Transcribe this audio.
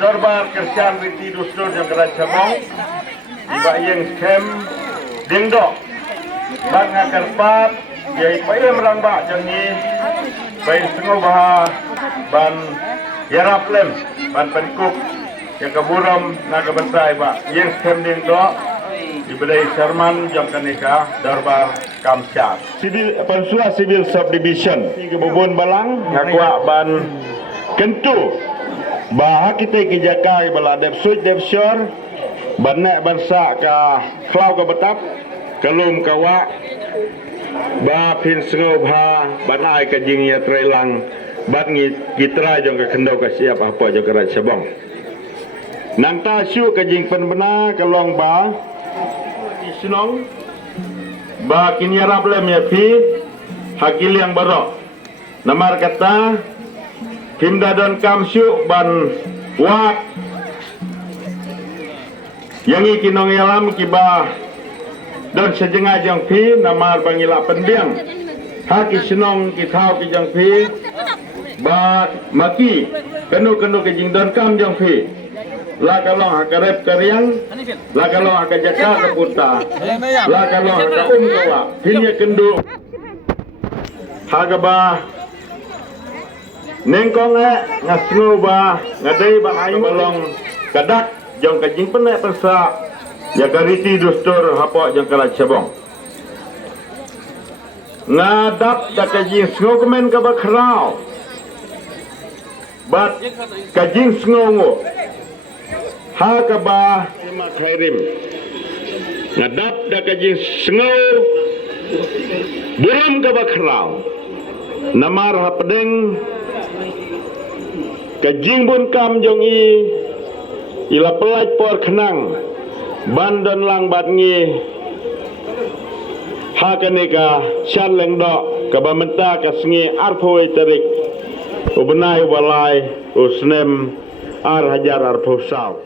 Darbar Kerjaan Riti Dustur yang Kerat Cabang Iba yang kem Dingdok Bang akan pat Yai payah merambak jangi Bain setengah baha Ban Yarap lem Ban penkuk Yang keburam Naga bentai ba Yang kem Dingdok Ibadai Sharman Jam Kanika Darbar Kamsyat Pensua Civil Subdivision Kebubun Balang Ngakwa Ban Kentu Bah kita kejakai bala dep suit dep shore banak bansa ka klau ka betap kalum kawa ba pin sengo bha banai ka jing ya trelang bat ngi kitra jong ka kendau ka siap apa jong ka rat sabang nang ta syu ka jing pen bena kalong ba isinong ba kinyara blem ya pi hakil yang barok namar kata Himda dan kamsyu ban wak yang ikinong yalam kiba dan sejengah jang pi namar bangila pendiang haki senong kitau ki jang pi ba maki kenu ke jing dan kam jang pi la kalong hakarep karyang la kalong hakajaka kaputa la kalong hakaum kawa hinya kendu hagaba Nengkong ngasnu ba ngadai ba ayu balong kadak jong kajing penek persa ya gariti dustur hapo jong kalat cabong ngadap da kajing sngo kemen ka ba khrau bat kajing sngo ha ka ba ma khairim ngadap da kajing sngo buram ka ba khrau namar hapdeng Kajing bun kam jong ila pelaj por kenang bandan lang bat ngi ha kaneka shan leng do ka bamenta ka sngi arphoi tarik ubenai walai usnem ar hajar arpho saw